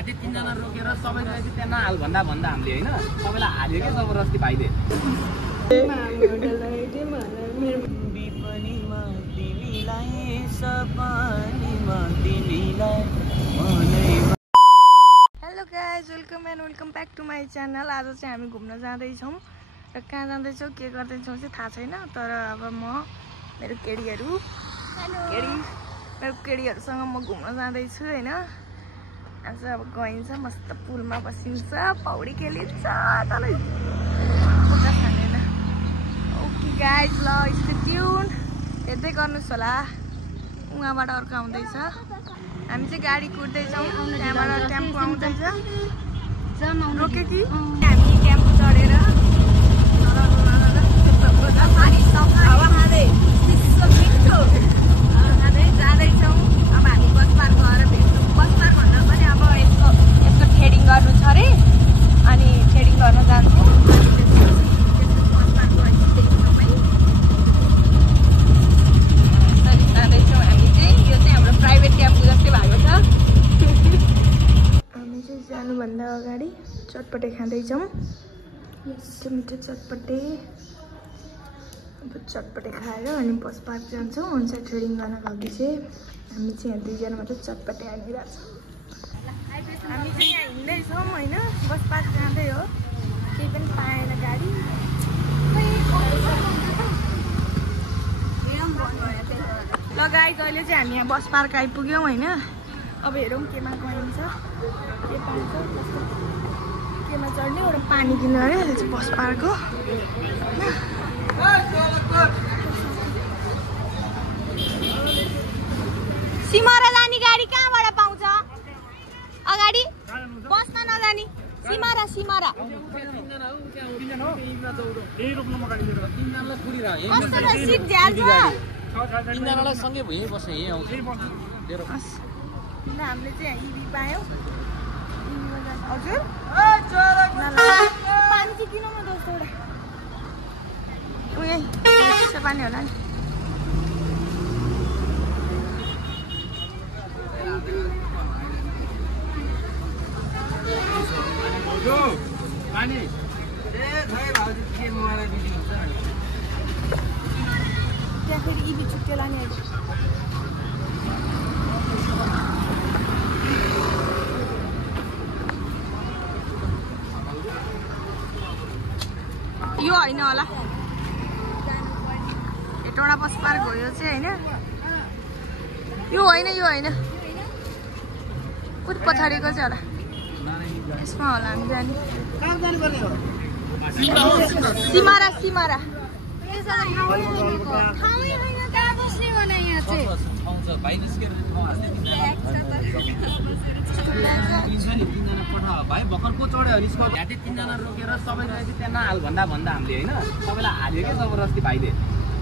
झ्याटे 3 जना रोकेर सबैलाई चाहिँ त्यहाँ नहाल भन्दा हामीले हैन सबैलाई हाल्यो के जबरजस्ती भाइले hello guys welcome back to my channel. आज चाहिँ हामी घुम्न जाँदैछौँ र कहाँ जाँदैछौँ के गर्दैछौँ चाहिँ थाहा छैन, तर अब म मेरो केडीहरूसँग म घुम्न जाँदैछु होइन। आज अब गइन्छ मस्त पुलमा बसिन्छ पौडी खेलिन्छ तलै खुट्टा छानेन। ओके गाइज ल स्टे ट्युन हेर्दै गर्नुहोस् होला। उहाँबाट अर्को आउँदैछ, हामी चाहिँ गाडी कुद्दैछौँ, त्यहाँबाट टेम्पो आउँदैछ रोक्यो कि हामी टेम्पो चढेर जाँदैछौँ। अब हामी बस पार्क गएर भेट्छौँ। बस पार्क भन्दा पनि अब यसको थ्रेडिङ गर्नु छ अरे, अनि थ्रेडिङ गर्न जान्छौँ। जाँदैछौँ हामी चाहिँ, यो चाहिँ हाम्रो प्राइभेट टेम्पो जस्तै भएको छ। हामी चाहिँ जानुभन्दा अगाडि चटपटे खाँदैछौँ, मिठो चटपटे। अब चटपटे खाएर अनि बस पार्क जान्छौँ। हुन्छ थ्रेडिङ गर्न लागि चाहिँ हामी चाहिँ यहाँ दुईजना मात्रै चटपटे हानिरहेको छौँ। हामी चाहिँ यहाँ हिँड्दैछौँ होइन, बस पार्क जाँदै हो, केही पनि पाएन गाडी। ल गाइस अहिले चाहिँ हामी यहाँ बस पार्क आइपुग्यौँ होइन। अब हेरौँ केमा गइन्छ, के पाउँछ, कस्तो केमा चढ्ने। एउटा पानी किन्नु अरे, अहिले चाहिँ बस पार्क हो। सिमरा जाने गाडी कहाँबाट पाउँछ? अगाडि बसमा नजाने सिमरा कस्तो सिट झ्याल छ। तिनजनालाई सँगै भए बसे यही आउँछ। हामीले चाहिँ इभी पायौँ। हजुर पानी चाहिँ किन न दोस्तो एउटा उयो पानी होला नि। त्यहाँ फेरि इभी छुट्यो लाने अहिले। यो होइन होला, हेटौँडा बस पार्क हो यो चाहिँ होइन। यो होइन कुन पछाडिको चाहिँ होला, यसमा होला हामी जाने। सिमरा भाइ भर्खर को चढ्यो भने यसको झ्याटे 3 जना रोकेर सबैलाई चाहिँ त्यहाँ नहाल भन्दा हामीले होइन सबैलाई हाल्यो के जबरजस्ती भाइले,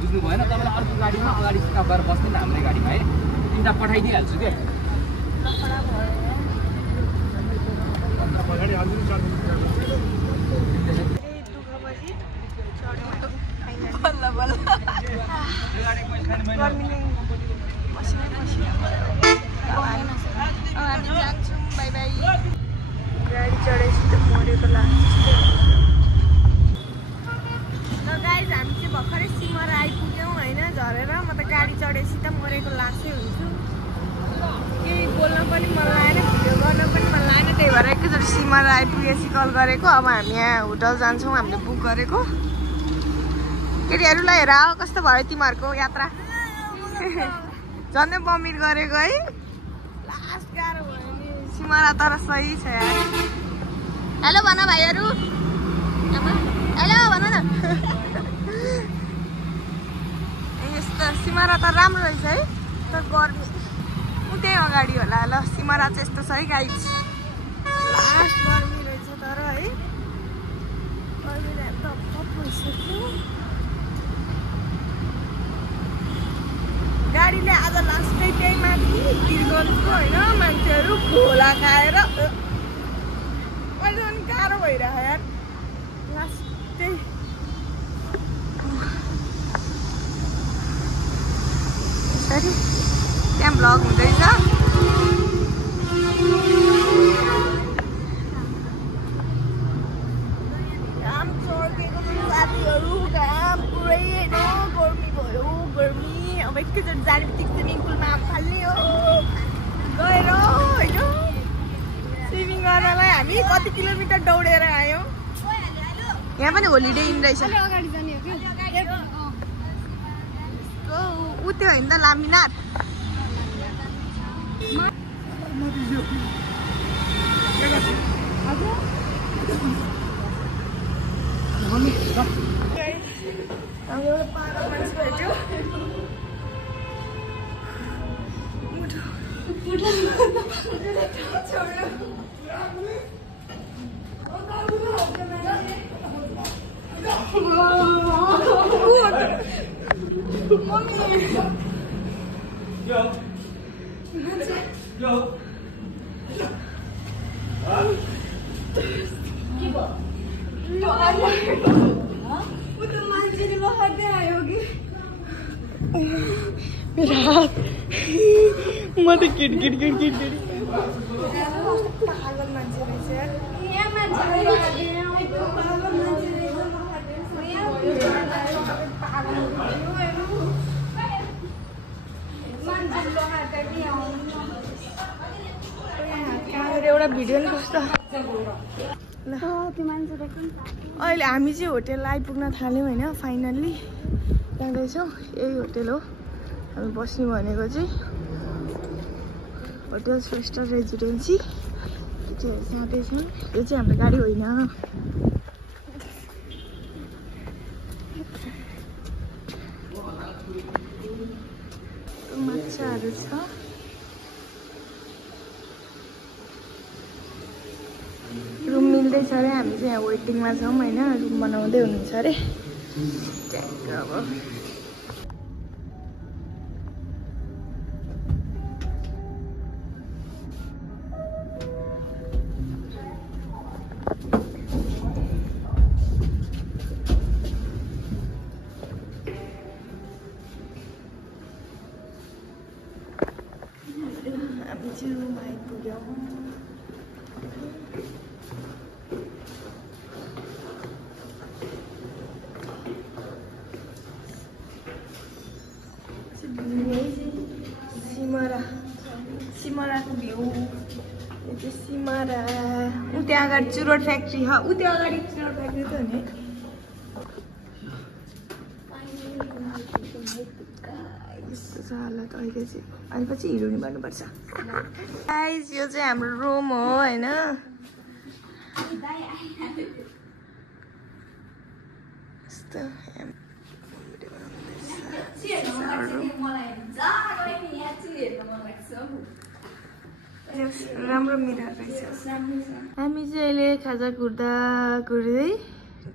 बुझ्नु भएन। तपाईँलाई अर्को गाडीमा अगाडि सिक्का गएर बस्ने त हाम्रै गाडीमा है, 3टा पठाइदिइहाल्छु क्या। हामी जान्छौँ, बाई बाई। गाडी चढेपछि त मरेको लाग्छ। ल गाइज हामी चाहिँ भर्खरै सिमरा आइपुग्यौँ होइन झरेर। म त गाडी चढेपछि त मरेको लाग्छै हुन्छु, केही बोल्न पनि मन लागेन, भिडियो गर्न पनि मन लागेन। त्यही भएर एकैचोटि सिमरा आइपुगेपछि कल गरेको। अब हामी यहाँ होटल जान्छौँ, हामीले बुक गरेको। केटीहरूलाई हेर कस्तो भयो तिमीहरूको यात्रा, झन्डै बमिट गरेको है। लास्ट गाह्रो भयो नि सिमरा, तर सही छ यार। हेलो भन भाइहरू, हेलो भन न। यस्तो सिमरा त राम्रो रहेछ है, तर गर्मी त्यही अगाडि होला। ल सिमरा चाहिँ यस्तो छ है गाइज, लास्ट गर्मी रहेछ तर है। गर्मीले त भइसक्यो। गाडीले आज लास्टै त्यही माथि तिर्गनको होइन मान्छेहरू खोला खाएर अहिले पनि गाह्रो भइरहेको यार। लास्टै यसरी त्यहाँ भ्लग हुँदैछ। हामी कति किलोमिटर दौडेर आयौँ। यहाँ पनि होलिडे इन रहेछ। ऊ त्यो होइन त लामिनार। म त किटकिट पागल मान्छे रहेछ। एउटा भिडियो नि कस्तो। अहिले हामी चाहिँ होटेल आइपुग्न थाल्यौँ होइन। फाइनल्ली जाँदैछौँ। यही होटेल हो हामी बस्नु भनेको चाहिँ। होटेल 4 स्टार रेजिडेन्सी जाँदैछौँ। यो चाहिँ हाम्रो गाडी होइन। माछाहरू छ। रुम मिल्दैछ अरे। हामी चाहिँ यहाँ वेटिङमा छौँ होइन। रुम बनाउँदै हुनुहुन्छ अरे। अब हामी चाहिँ रुम आइपुग्यौँ। सिमराको भ्यू। यो चाहिँ सिमरा। ऊ त्यहाँ अगाडि चुरोट फ्याक्ट्री छ। ऊ त्यो अगाडि चुरोट फ्याक्ट्री त हो नि। यस्तो छ हालत अहिले चाहिँ। अहिले पछि हिरोनी भन्नुपर्छ। गाइस यो चाहिँ हाम्रो रुम हो होइन। यस्तो राम्रो मिरर रहेछ। हामी चाहिँ अहिले खाजा कुर्दै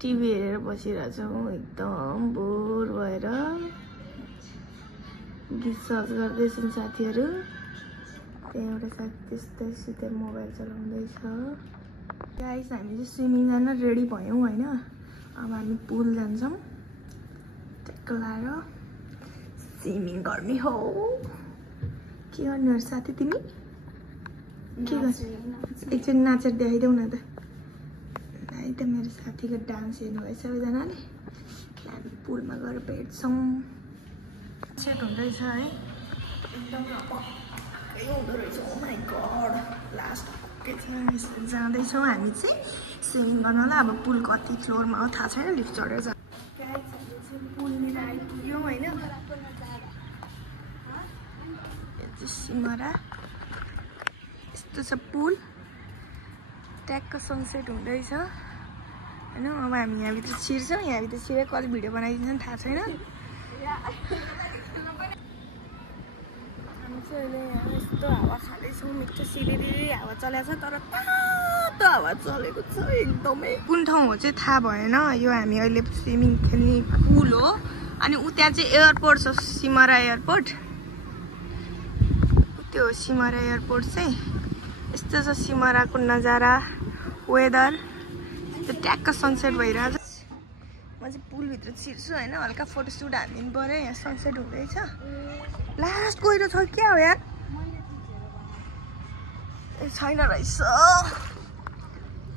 टिभी हेरेर बसिरहेछौँ। एकदम बोर भएर गीत सर्च गर्दैछन् साथीहरू। त्यहाँ एउटा साथी त्यस्तै मोबाइल चलाउँदैछ। गाइस हामी चाहिँ स्विमिङ जान रेडी भयौँ होइन। अब हामी पुल जान्छौँ। ट्याक्क लाएर स्विमिङ गर्ने हो। के गर्ने हो साथी तिमी? के गर्छ? एकचोटि नाचेर देखाइदेऊ न त। है त मेरो साथीको डान्स हेर्नुभयो सबैजनाले। हामी पुलमा गएर भेट्छौँ। सेट हुँदैछ है। एकदम पक्कै हुँदो रहेछ। ओ माई गड। लास्ट के छ जाँदैछौँ हामी चाहिँ स्विमिङ गर्नलाई। अब पुल कति फ्लोरमा हो थाहा छैन। लिफ्ट चढेर जा। पुलनिर आइपुग्यौँ होइन। यो चाहिँ सिमरा। यस्तो छ पुल। ट्याक्क सनसेट हुँदैछ होइन। अब हामी यहाँभित्र छिर्छौँ। यहाँभित्र छिरेर कहिले भिडियो बनाइदिन्छ थाहा छैन। हामी चाहिँ अहिले यहाँ यस्तो हावा खाँदैछौँ। मिठो सिरिरी हावा चलेको छ। तर तातो हावा चलेको छ एकदमै। कुन ठाउँ हो चाहिँ थाहा भएन। यो हामी अहिले स्विमिङ खेल्ने पुल हो। अनि ऊ त्यहाँ चाहिँ एयरपोर्ट छ। सिमरा एयरपोर्ट। त्यो सिमरा एयरपोर्ट चाहिँ यस्तो छ। सिमराको नजारा वेदर त्यो ट्याक्क सनसेट भइरहेछ। म चाहिँ पुलभित्र छिर्छु होइन। हल्का फोटोसुट हालिदिनु पऱ्यो। यहाँ सनसेट हुँदैछ। लास्ट गहिरो छ क्या हो यार। ए छैन रहेछ।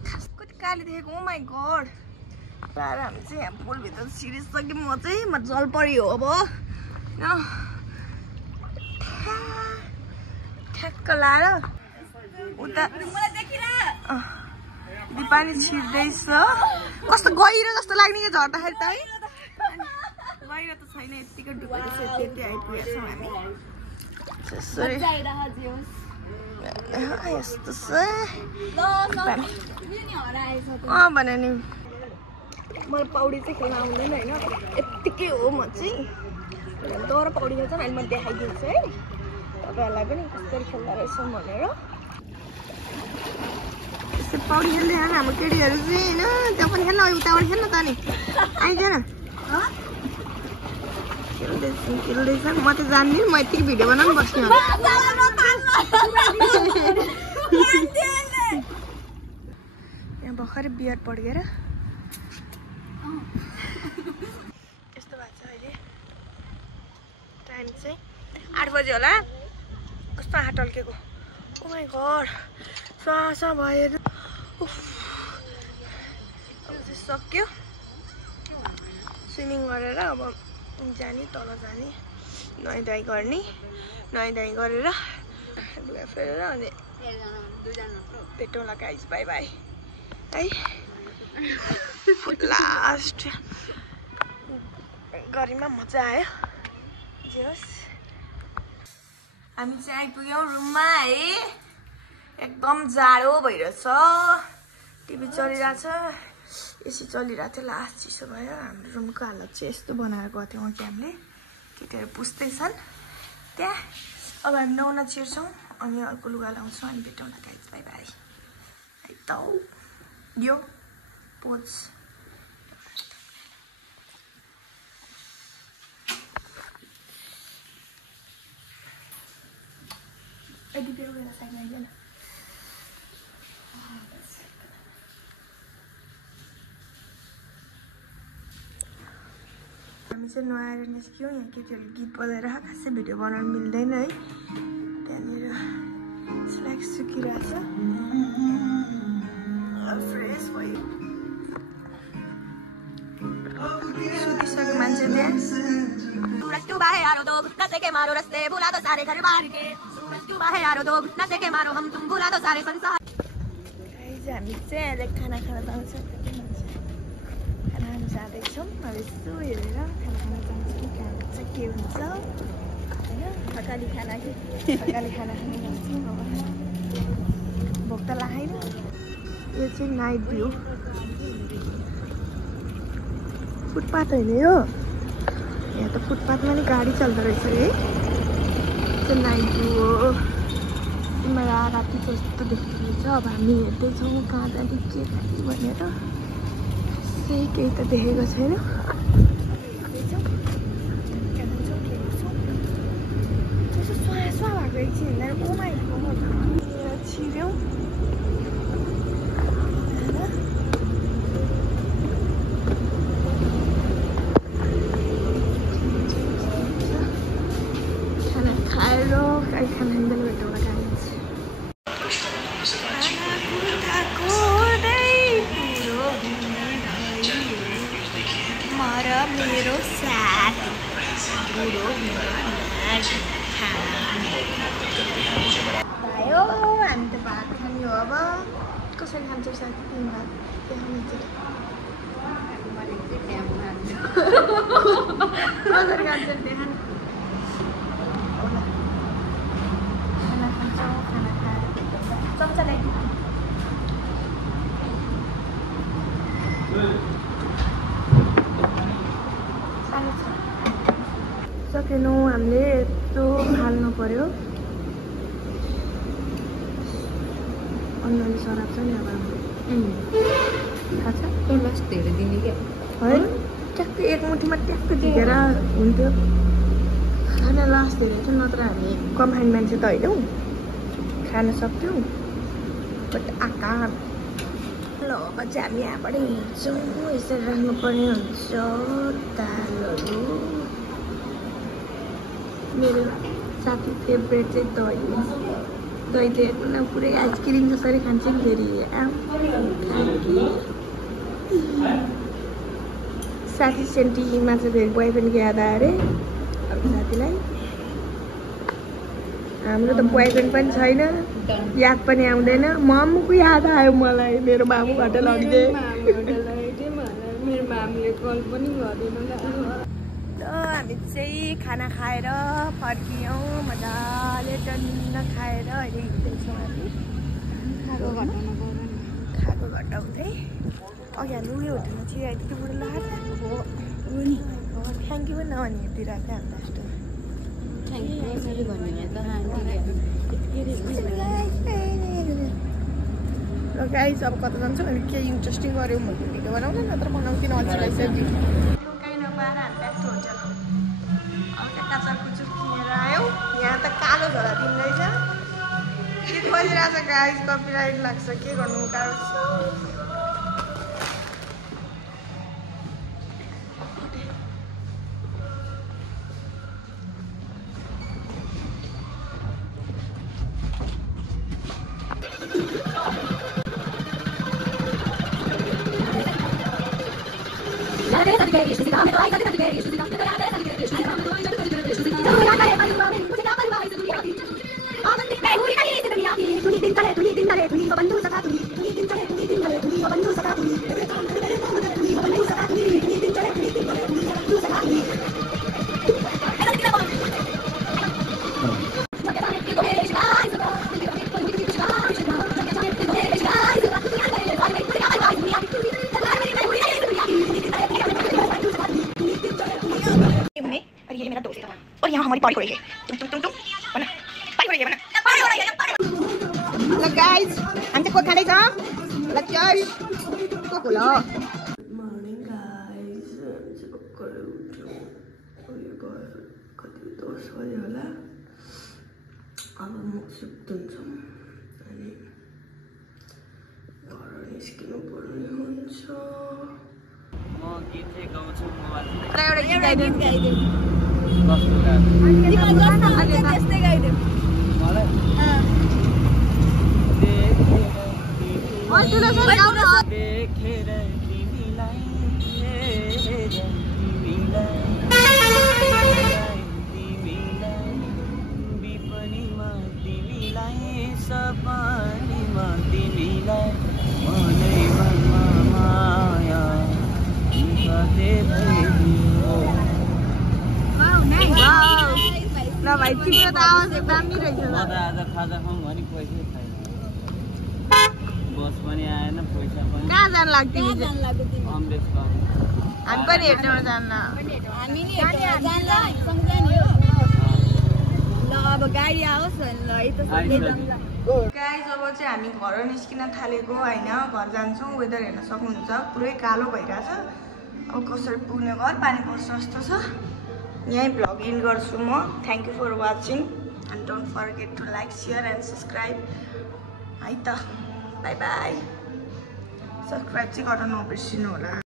खास कति काली देखेको। ओ माई गड। लाएर हामी चाहिँ यहाँ पुलभित्र छिरिसक्यौँ। म जल पऱ्यो अब ठ्याक्क लाएर उता दिपानी छिर्दैछ कस्तो गहिरो जस्तो लाग्ने के झर्दाखेरि त है गहिरो त छैन यतिकै डुबेको छ त्यति आइपुगेछौँ हामी यस्तो छ भने नि मलाई पौडी चाहिँ खेल्न आउँदैन होइन यत्तिकै हो म चाहिँ तर पौडी खेल्छ अनि म देखाइदिन्छु है तपाईँहरूलाई पनि कसरी खेल्दो रहेछ भनेर यस्तो पौडी खेल्दै खानु हाम्रो केटीहरू चाहिँ होइन त्यहाँ पनि खेल्न उताबाट खेल्न त नि आइदिएन खेल्दैछ म त जान्दिनँ म यतिकै भिडियो बनाउनु बस्ने हो यहाँ भर्खरै बियर पड्केर यस्तो भएको छ अहिले टाइम चाहिँ 8 बजे होला कस्तो हात टल्केको ओ माई गड श्वास भयो अब चाहिँ सक्यो स्विमिङ गरेर अब जाने तल जाने नुहाइधुवाइ गर्ने नुहाइधुवाइ गरेर लुगा फेरेर अनि भेटौँला गाइस बाई बाई है लास्ट गर्मीमा मजा आयो जे होस् हामी चाहिँ आइपुग्यौँ रुममा है एकदम जाडो भइरहेछ टिभी चलिरहेछ एसी चलिरहेको थियो लास्ट चिसो भयो हाम्रो रुमको हालत चाहिँ यस्तो बनाएर गएको थियौँ कि हामीले केटीहरू पुस्दैछन् त्यहाँ अब हामी नुहाउन छिर्छौँ अनि अर्को लुगा लाउँछौँ अनि भेटौँला गाइस बाई बाई है त यो पोज यदि बेर गएर साइडमा आइदिएन हामी चाहिँ नुहाएर निस्क्यौँ यहाँ केटीहरू गीत बजाएर खासै भिडियो बनाउनु मिल्दैन है त्यहाँनिर स्ल्याक सुकिरहेछ फ्रेस भयो सुतिसक्यो मान्छे त्यहाँ हामी चाहिँ अहिले खाना खान जान्छौँ खाना खान जाँदैछौँ अब यसो हेरेर खाना खान जान्छौँ कहाँ हुन्छ के हुन्छ होइन थकाली खाना कि थकाली खाना खान जान्छौँ भोक त लागेन यो चाहिँ नाइट भ्यू फुटपाथ होइन यो यहाँ त फुटपाथमा नि गाडी चल्दो रहेछ है त्यो नाइट भ्यू हो तिमीलाई राति जस्तो देख्दैछ अब हामी हेर्दैछौँ कहाँ जाने के खाने भनेर केही त देखेको छैन हेर्दैछौँ त्यसो स्वास्वा भएको एकछिन हिँडेर ओमाइको छिर्यौँ मेरो साथी बुढो भयो हामी त भात खाने हो अब कसरी खान्छौ साथी तिमी भात देखाउनु कसरी खान्छ देखाउनु खाना खान्छौँ खाना खाएर चम्चा ल्याइदिनु सकेनौँ हामीले यस्तो हाल्नु पर्यो अन्नले सराप छ नि अब थाहा छ लास्ट धेरै दिने क्या है ट्याक्कै एक मुठीमा ट्याक्कै झिकेर हुन्थ्यो खाना लास्ट धेरै थियो नत्र हामी कम्बाइन्ड मान्छे त होइनौँ खान सक्थ्यौँ बट आकार ल अब चाहिँ हामी यहाँबाट हिँड्छौँ यसरी राख्नुपर्ने हुन्छ दालहरू मेरो साथी फेभरेट चाहिँ दही दही पुरै आइसक्रिम जसरी खान्छ नि फेरि साथी सेन्टीमा चाहिँ फेरि बोयफ्रेन्डको याद आयो अरे अर्को साथीलाई हाम्रो त बोयफ्रेन्ड पनि छैन, याद पनि आउँदैन। मामुको याद आयो मलाई, मेरो मामुबाट लगिदिए। मेरो मामुले कल पनि गर्दैन। हामी चाहिँ खाना खाएर फर्कियौँ, मजाले टन्न खाएर अहिले हिँड्दैछौँ हामी। खाएको घटाउँदै अघि हामी उयो होटलमा चाहिँ अहिले त्यो बुढो लाट हो नि, थ्याङ्क यू पनि नभनिदिएर क्या लास्ट। र गाइस अब कता जान्छौँ अनि के इन्ट्रेस्टिङ गऱ्यौँ भन्ने भिडियो बनाउँदा नत्र बनाउँदिन अल्छी लागिसक्यो। काहीँ नपाएर हामी ब्याक टु होटल। अब त्यहाँ काचार कुचुर किनेर आयौँ। यहाँ त कालो झोला दिँदैछ। के बजिरहेको छ गाइस, कपिराइट लाग्छ, के गर्नु गाह्रो छ। और यहाँ हमारी पार्टी हो रही है। बना पार्टी हो रही है, बना पार्टी हो रही है। हेलो गाइस, हम चाहिँ कोक खाँदैछ। ल चर्च कोक ल। मर्निङ गाइस, चाहिँ भर्खरै उठ्यौँ। अहिले भयो कति 10 बजे होला। अब मुख सुक्दैछौँ अनि घर निस्किनु पर्ने हुन्छ। म गीत चाहिँ गाउँछु मोबाइल। एउटा गीत गाइदेऊ। त्यस्तै गाइदेऊ। देखेर तिमीलाई विपनीमा तिमीलाई सपनीमा तिमीलाई मनै मनमा माया ल भाइ तिम्रो त आवाज दामी रहेछ। म त आज खाजा खाउँ भने पैसै छैन, बस पनि आएन, पैसा पनि। कहाँ जानु लाग्छ तिमी चाहिँ? अमरेश बाबु। हामी पनि हेर्न जान्न। हामी नि जानला सँगै नि हो। ल अब गाडी आओस् ल यता सँगै जाऊँ ल। गाइस अब चाहिँ हामी घर निस्किन थालेको होइन, घर जान्छौँ। वेदर हेर्न सक्नुहुन्छ, पुरै कालो भइरहेछ। अब कसरी पुग्ने घर, पानी पर्छ जस्तो छ। यहीँ भ्लग एन्ड गर्छु म। Thank you for watching and don't forget to like, share and subscribe है त। By by. सब्सक्राइब चाहिँ गर्न नबिर्सिनु होला।